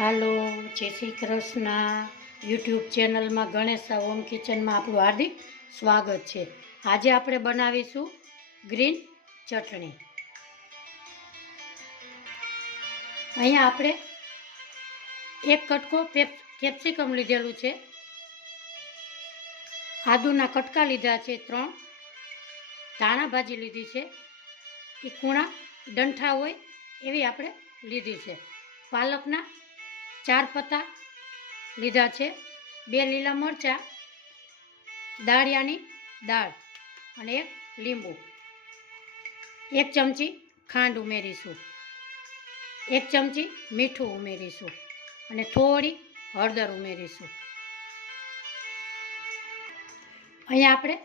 હાલો, જય શ્રી કૃષ્ણ. યુટ્યુબ ચેનલમાં ગણેશા હોમ કિચનમાં આપણું હાર્દિક સ્વાગત છે. આજે આપણે બનાવીશું ગ્રીન ચટણી. અહીંયા આપણે એક કટકો કેપ્સિકમ લીધેલું છે, આદુના કટકા લીધા છે 3, ધાણા ભાજી લીધી છે, એ કૂણા ડંઠા હોય એવી આપણે લીધી છે, પાલકના 4 પત્તા લીધા છે, 2 લીલા મરચાં, દાળિયાની દાળ અને 1 લીંબુ, 1 ચમચી ખાંડ ઉમેરીશું, 1 ચમચી મીઠું ઉમેરીશું અને થોડી હળદર ઉમેરીશું. અહીંયા આપણે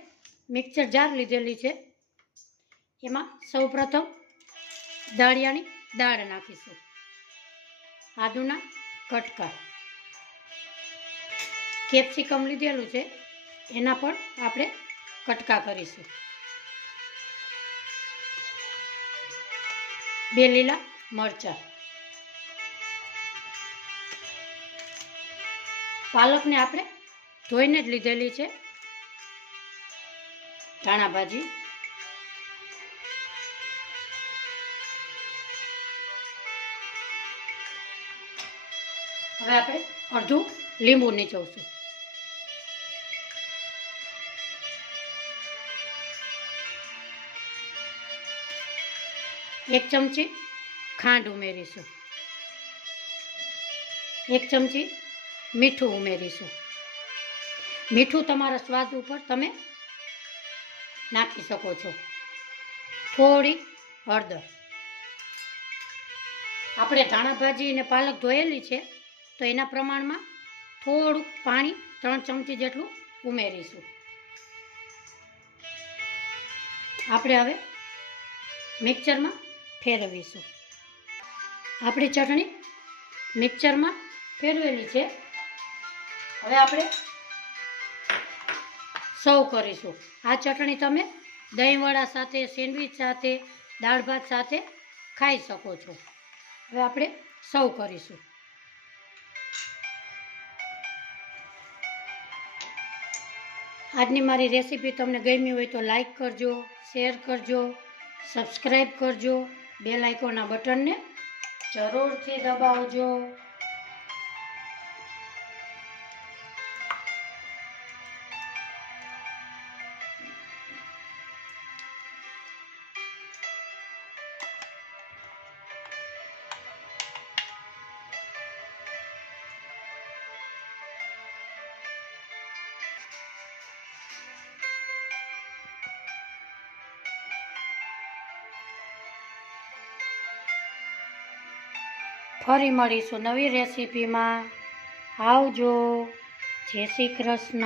મિક્સર જાર લીધેલી છે, એમાં સૌપ્રથમ દાળિયાની દાળ નાખીશું, આદુના કટકા, કેપ્સિકમ લીધેલું છે એના પણ આપણે કટકા કરીશું, 2 લીલા મરચાં, પાલકને આપણે ધોઈને જ લીધેલી છે, ધાણા ભાજી, હવે આપણે અડધું લીંબુ નીચોવશું, એક ચમચી ખાંડ ઉમેરીશું, 1 ચમચી મીઠું ઉમેરીશું. મીઠું તમારા સ્વાદ ઉપર તમે નાખી શકો છો. થોડી હળદર. આપણે ધાણા ભાજી અને પાલક ધોયેલી છે તો એના પ્રમાણમાં થોડુંક પાણી 3 ચમચી જેટલું ઉમેરીશું. આપણે હવે મિક્સરમાં ફેરવીશું. આપણી ચટણી મિક્સરમાં ફેરવેલી છે. હવે આપણે સર્વ કરીશું. આ ચટણી તમે દહીંવડા સાથે, સેન્ડવિચ સાથે, દાળ ભાત સાથે ખાઈ શકો છો. હવે આપણે સર્વ કરીશું. આજની મારી રેસીપી તમને ગમી હોય તો લાઈક કરજો, શેર કરજો, સબસ્ક્રાઈબ કરજો, બેલ આઇકોનના બટનને જરૂરથી દબાવજો. ફરી મળીશું નવી રેસીપીમાં. આવજો. જય શ્રી કૃષ્ણ.